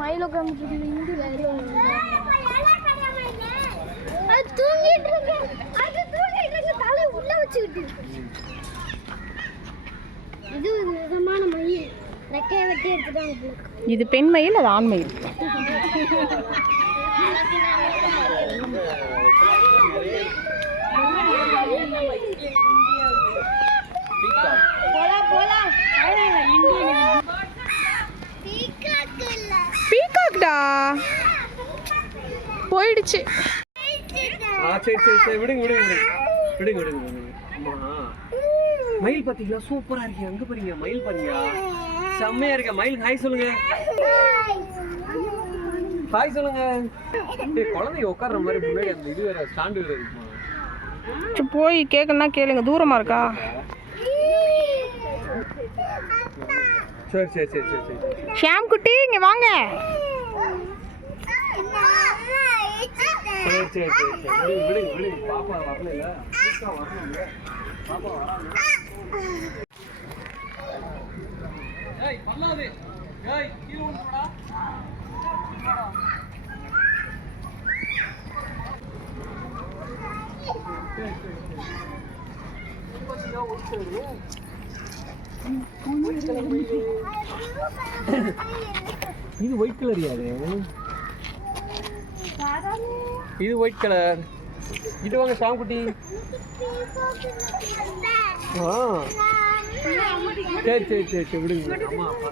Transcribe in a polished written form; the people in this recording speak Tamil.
மயில காமிச்சிட்டு அது தூங்கிட்டு இருக்கு. அது தூங்கிட்டு இருக்கு. தலை உள்ள வச்சுக்கிட்டு இருக்கு. இது ஒரு விதமான மயில். ரெக்கையை வெட்டி எடுத்துட்டாங்க. இது பெண் மயில், அது ஆண் மயில். பீகாக்டா போயிடுச்சு. சரி சரி சரி விடுங்க விடுங்க விடுங்க விடுங்க விடுங்க. அம்மா மயில் பாத்தீங்களா? சூப்பரா இருக்கு. அங்க பாருங்க மயில் பாருங்க, செம்மையா இருக்க மயில். ஹாய் சொல்லுங்க, ஹாய் சொல்லுங்க. குழந்தைங்க உட்கார்ற மாதிரி முன்னாடி அந்த இது வேற ஸ்டாண்டு வேற இருக்குமா? போய் கேட்கணும்னா கேளுங்க. தூரமா இருக்கா? சரி சரி சரி சரி சரி. ஷாம் குட்டி இங்க வாங்க. சரி சரி சரி சரி விடுங்க விடுங்க. பாப்பா வரல இல்ல, வரணும்ல. பாப்பா வராங்க. ஏய் பண்ணாதே. ஏய் கீழ வந்து போடா. சரி சரி சரி. பாத்தீங்களா ஒருத்தர் இது ஒயிட் கலர். யாரு இது? White colour. இது வாங்க சாங்குட்டி. சரி சரி சரி சரி விடுங்க. அம்மா அப்பா